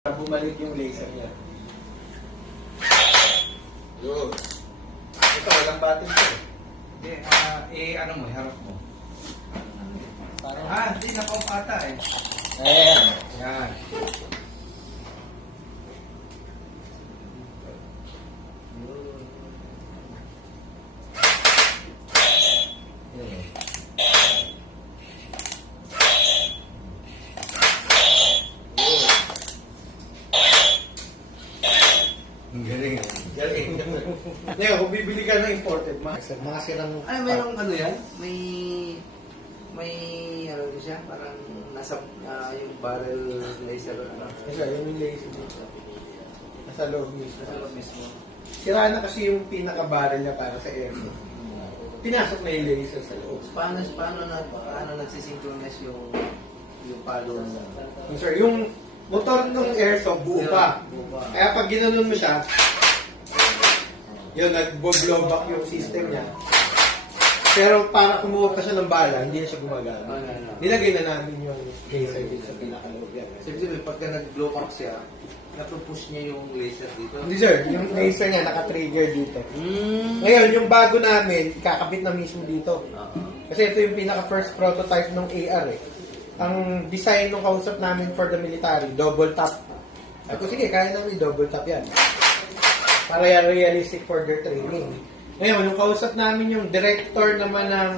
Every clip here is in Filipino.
Bumalik yung laser niya. Yun. Ito, walang button ito. Hindi, ano mo, harap mo. Hindi, nakaupata eh. Ayan. Yan. Ang galing ah. Galing. Ngayon, kung bibili ka ng imported mask, mga sirang... Ay, mayroong ano yan? May ano ko siya, parang nasa yung barrel laser ano. Kasi yung laser dito. Nasa loob mismo. Nasa loob mismo. Sira na kasi yung pinaka-barrel niya para sa airsoft. Pinasok na yung laser sa loob. Paano nagsisynchronize yung palo na? Sir, yung motor ng airsoft buo pa. Buo pa. Kaya pag ginanon mo siya, yun, nag-blow back yung system niya. Pero para kumuha pa siya ng bala, hindi na siya gumagana. Nilagay na namin yung laser dito sa pinaka-loob yan. Sabi pagka nag-blow up siya, napupush niya yung laser dito. Hindi sir, yung laser niya naka-trigger dito. Ngayon, yung bago namin, kakabit na mismo dito. Kasi ito yung pinaka-first prototype ng AR eh. Ang design ng kausap namin for the military, double tap. Ako, sige, kaya namin double tap yan. Para yan realistic for their training. Ngayon, yung kausap namin yung director naman ng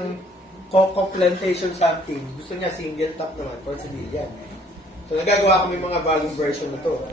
Coco Plantation something, gusto niya single tap naman for civilian. So, nagagawa kami mga bagong version na to.